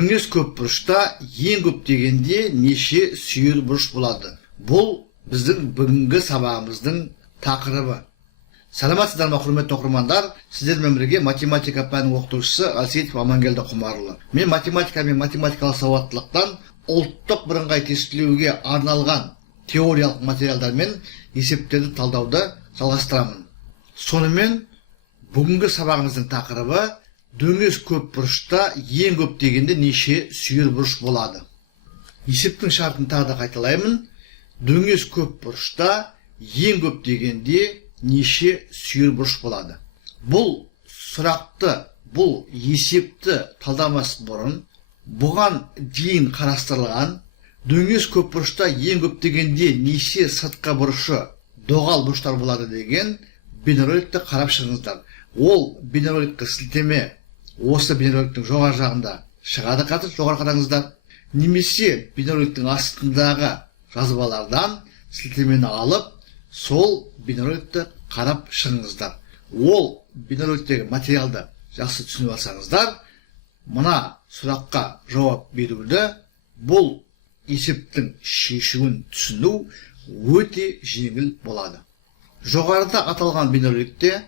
дөңес көп бұрышта ең көп дегенде неше сүйір бұрыш болады? Бұл біздің бүгінгі сабағымыздың тақырыбы. Саламатсыздар ма, құрметті оқырмандар? Сіздермен бірге математика пәнінің оқытушысы Алсейітов Амангелді Құмарұлы. Мен математика мен математикалық сауаттылықтан ұлттық бірыңғай тестілеуге арналған теориялық материалдар мен есептерді талдауды жалғастырамын. Сонымен бүгінгі сабағымыздың тақырыбы дөңес көп бұрышта ең көп дегенде неше сүйір бұрыш болады? Есептің шартын тағы да қайталаймын. Дөңес көп бұрышта ең көп дегенде неше сүйір бұрыш болады? Бұл сұрақты, бұл есепті талдамас бұрын бұған дейін қарастырылған дөңес көп бұрышта ең көп дегенде неше сыртқы бұрышы доғал бұрыштар болады деген бейнероликті қарап шығыңыздар. Ол бейнероликке сілтеме осы бейнероликтің жоғары жағында шығады, қазір жоғары қараңыздар. Немесе бейнероликтің астындағы жазбалардан сілтемені алып, сол бейнероликті қарап шығыңыздар. Ол бейнероликтегі материалды жақсы түсініп алсаңыздар, мына сұраққа жауап беруді, бұл есептің шешуін түсіну өте жеңіл болады. Жоғарыда аталған бейнероликте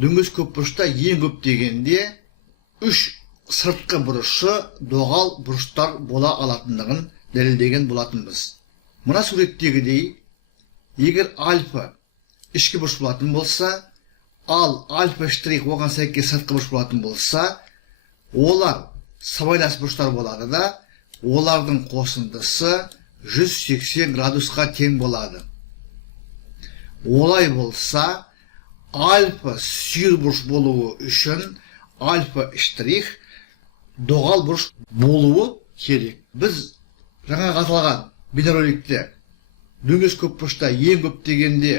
дөңес көп бұрышта ең көп дегенде 3 сыртқы бұрышы доғал бұрыштар бола алатындығын дәлелдеген болатынбыз. Мына суреттегідей, егер альфа ішкі бұрыш болатын болса, ал альфа штрих оған сәйкес сыртқы бұрыш болатын болса, олар сабайлас бұрыштар болады да, олардың қосындысы 180 градусқа тең болады. Олай болса, альфа сүйір бұрыш болуы үшін альфа штрих доғал бұрыш болуы керек. Біз жаңа аталған бейнероликте дөңес көп бұрышта ең көп дегенде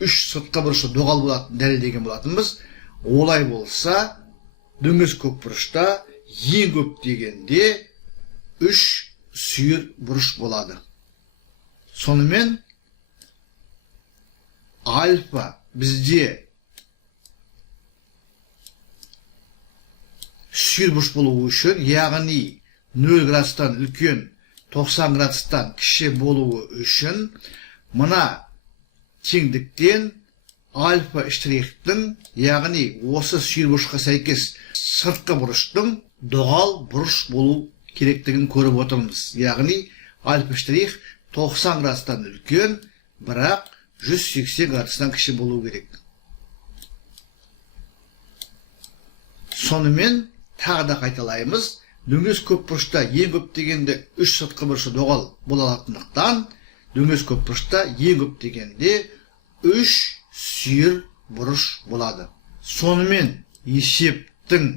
3 сыртқы бұрышы доғал болатын дәлелдеген болатынбыз. Олай болса, дөңес көп бұрышта ең көп дегенде 3 сүйір бұрыш болады. Сонымен альфа бізде сүйір бұрыш болуы үшін, яғни 0 градустан үлкен 90 градустан кіші болуы үшін, мына теңдіктен альфа штрихтің, яғни осы сүйір бұрышқа сәйкес сыртқы бұрыштың доғал бұрыш болу керектігін көріп отырмыз. Яғни альфа штрих 90 градустан үлкен, бірақ 180 градустан кіші болу керек. Сонымен тағы да қайталаймыз. Дөңес көп бұрышта ең көп дегенде 3 сыртқы бұрышы доғал бола алатындықтан, дөңес көп бұрышта ең көп дегенде 3 сүйір бұрыш болады. Сонымен есептің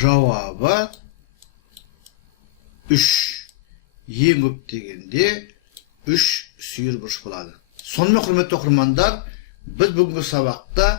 жауабы 3. Ең көп дегенде 3 сүйір бұрыш болады. Сонымен құрметті оқырмандар, біз бүгінгі сабақта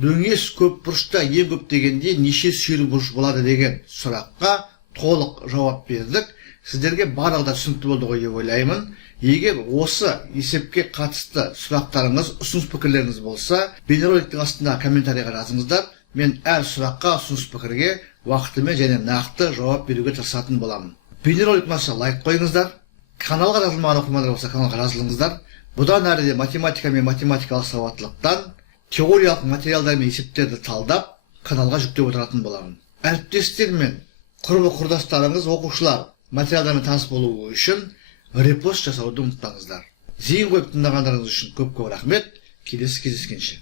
дөңес көп бұрышта ең көп дегенде неше сүйір бұрыш болады деген сұраққа толық жауап бердік. Сіздерге барлығы да түсінікті болды ғой деп ойлаймын. Егер осы есепке қатысты сұрақтарыңыз, ұсыныс пікірлеріңіз болса, бейнероликтің астына комментарийға жазыңыздар. Мен әр сұраққа, ұсыныс пікірге уақытымен және нақты жауап беруге тырысатын боламын. Бейнеролик ұнаса лайк қойыңыздар. Каналға жазылмаған оқырмандар болса, каналға жазылыңыздар. Бұдан әріде математика мен математикалық сауаттылықтан теориялық материалдар мен есептерді талдап, каналға жүктеп отыратын боламын. Әріптестер мен құрбы құрдастарыңыз, оқушылар материалдармен таныс болуы үшін репост жасауды ұмытпаңыздар. Зейін қойып тыңдағандарыңыз үшін көп рахмет. Келесі кездескенше.